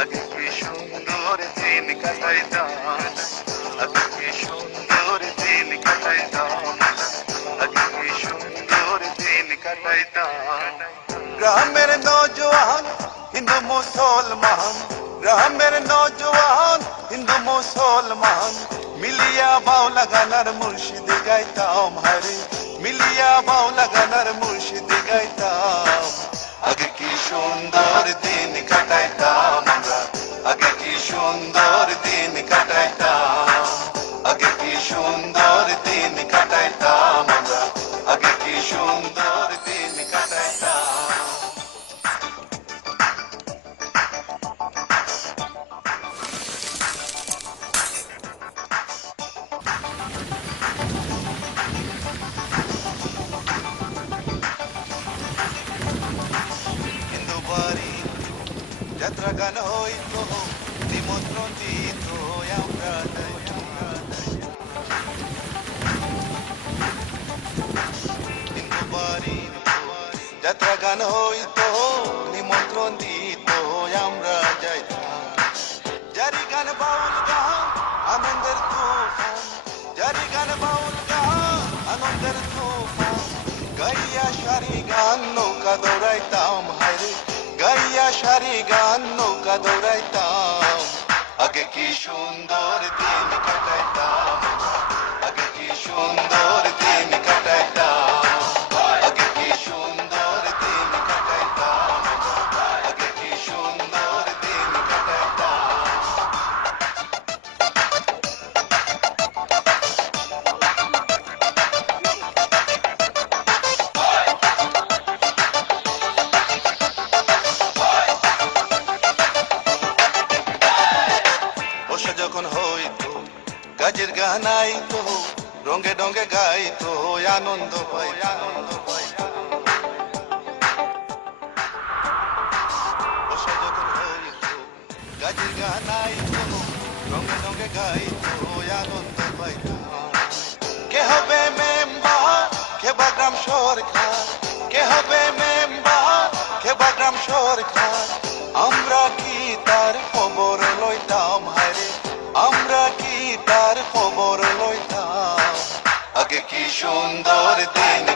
আগে কি সুন্দর দিন কাটাইতাম, আগে কি সুন্দর দিন কাটাইতাম, আগে কি সুন্দর দিন কাটাইতাম। গ্রামের নৌজওয়ান হিন্দু মুসলমান, গ্রামের নৌজওয়ান হিন্দু মুসলমান মিলিয়া বাউলা গানার মুর্শিদ গাইতাম, হারে মিলিয়া বাউলা গানার মুর্শিদ গাইতাম। আগে কি সুন্দর দিন কাটাইতাম আমরা, আগে কি সুন্দর দিন কাটাইতাম, আগে কি সুন্দর দিন কাটাইতাম আমরা, আগে কি সুন্দর দিন কাটাইতাম। হিন্দু বাড়ি যাত্রা গান হইত, নিমন্ত্রণ দিত আমরা হিন্দু বাড়ি যাত্রা গান হইত, নিমন্ত্রণ দিত আমরা যাইতাম। জারি গান বাউল গান আনন্দের তুফান, জারি গান বাউল গান আনন্দের তুফান গাইয়া সারি গান নৌকা দৌড়াইতাম, হায়রে গাইয়া সারি গান নৌকা দৌড়াইতাম। আগে কি সুন্দর দিন কাটাইতাম, আগে কি সুন্দর দিন কাটাইতাম, আগে কি সুন্দর দিন কাটাইতাম, আগে কি সুন্দর দিন কাটাইতাম। বর্ষা যখন হইতো গাজের গান আইতো, রঙে রঙে গাইতো আনন্দ পাই আনন্দ পাই। বর্ষা যখন হইতো গাজের গান আইতো, রঙে রঙে গাইতো আনন্দ পাইতাম। কে হবে মেম্বার খেবা গ্রাম সরকার, কে হবে মেম্বার খেবা গ্রাম সরকার, আমরা কি তার খবর লইতাম, হায়রে আমরা কি তার খবর লইতাম। আগে কি সুন্দর দিন